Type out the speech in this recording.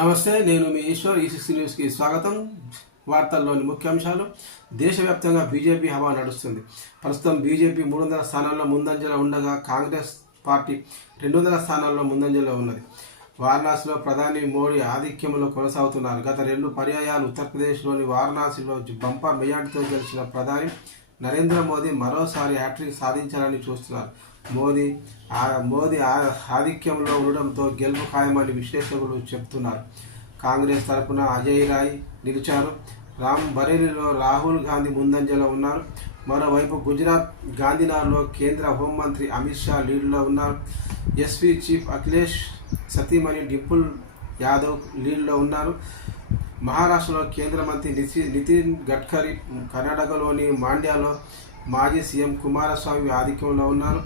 నమస్తే, నేను మీ ఈశ్వర్. ఈ6 న్యూస్కి స్వాగతం. వార్తల్లోని ముఖ్యాంశాలు. దేశవ్యాప్తంగా బీజేపీ హవా నడుస్తుంది. ప్రస్తుతం బీజేపీ 300 స్థానాల్లో ముందంజలో ఉండగా కాంగ్రెస్ పార్టీ 200 స్థానాల్లో ముందంజలో ఉన్నది. వారణాసిలో ప్రధాని మోడీ ఆధిక్యంలో కొనసాగుతున్నారు. గత 2 పర్యాయాలు ఉత్తరప్రదేశ్లోని వారణాసిలో బంపర్ మెజార్టీతో గెలిచిన ప్రధాని నరేంద్ర మోదీ మరోసారి హ్యాట్రిక్ సాధించాలని చూస్తున్నారు. మోదీ ఆధిక్యంలో ఉండడంతో గెలుపు ఖాయమని విశ్లేషకులు చెబుతున్నారు. కాంగ్రెస్ తరపున అజయ్ రాయ్ నిలిచారు. బరేలీలో రాహుల్ గాంధీ ముందంజలో ఉన్నారు. మరోవైపు గుజరాత్ గాంధీనగర్లో కేంద్ర హోంమంత్రి అమిత్ షా లీడ్లో ఉన్నారు. ఎస్పీ చీఫ్ అఖిలేష్ సతీమణి డింపుల్ యాదవ్ లీడ్లో ఉన్నారు. మహారాష్ట్రలో కేంద్ర మంత్రి నితిన్ గడ్కరీ, కర్ణాటకలోని మాండ్యాలో మాజీ సీఎం కుమారస్వామి ఆధిక్యంలో ఉన్నారు.